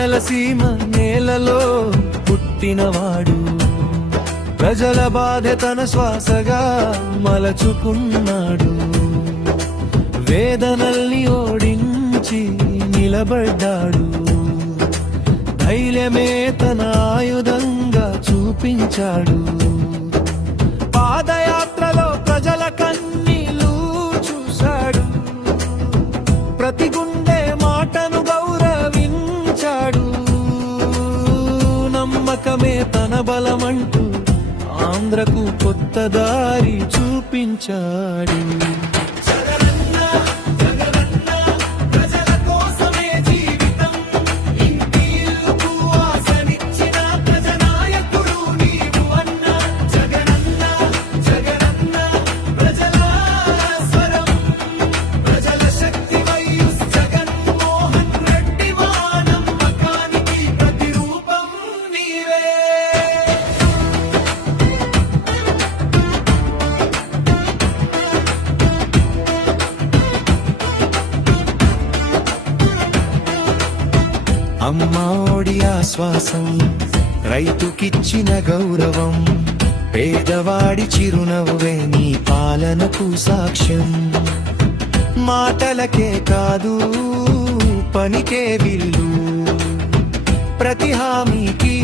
రాయలసీమ నేలలో పుట్టినవాడు, ప్రజల బాధ తన శ్వాసగా మలచుకున్నాడు. వేదనల్ని ఓడించి నిలబడ్డాడు, ధైర్యమే తన ఆయుధంగా చూపించాడు. పాదయాత్రలో ప్రజల కన్నీళ్లు చూశాడు, ప్రతి గుండె మాటను గౌరవించాడు. నమ్మకమే తన బలమంటూ ఆంధ్రకు కొత్త దారి చూపించాడు. అమ్మా ఒడి ఆశ్వాసం, రైతుకిచ్చిన గౌరవం, పేదవాడి చిరునవ్వే నీ పాలనకు సాక్ష్యం. మాటలకే కాదు పనికే విల్లు, ప్రతి హామీకి